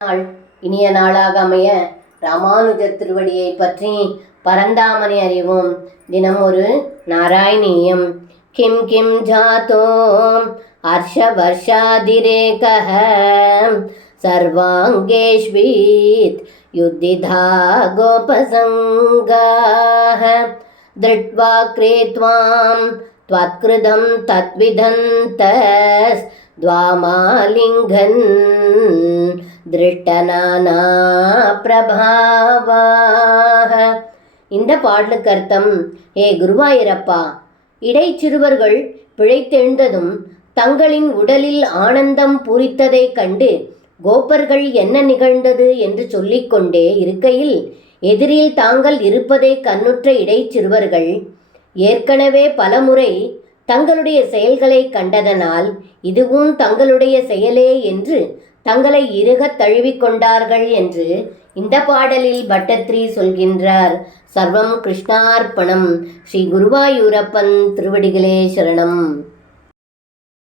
நாள் இனிய நாளாக அமைய ராமானுஜர் திருவடியை பற்றி பரந்தாமனை அறிவோம். தினம் ஒரு நாராயணீயம். கிம் கிம் ஜாதோ ஹர்ஷவர்ஷாதிரேகஹ சர்வாங்கேஷ்வீத் யுத்திதா கோபசங்காஹ திருட்வா க்ரேத்வாம் த்வத்கிருதம் தத்விதந்தஸ் துவாமாலிங்கன் திருஷ்டனானா பிரபாவாக. இந்த பாடலுக்கு அர்த்தம்: ஏ குருவாயூரப்பா, இடைச்சிறுவர்கள் பிழைத்தெழுந்ததும் தங்களின் உடலில் ஆனந்தம் பூரித்ததைக் கண்டு கோபர்கள் என்ன நிகழ்ந்தது என்று சொல்லிக்கொண்டே இருக்கையில் எதிரில் தாங்கள் இருப்பதை கண்ணுற்ற இடைச்சிறுவர்கள் ஏற்கனவே பலமுறை தங்களுடைய செயல்களை கண்டதனால் இதுவும் தங்களுடைய செயலே என்று தங்களை இறுகத் தழுவிக்கொண்டார்கள் என்று இந்த பாடலில் பட்டத்ரி சொல்கின்றார். சர்வம் கிருஷ்ணார்ப்பணம். ஸ்ரீ குருவாயூரப்பன் திருவடிகளே சரணம்.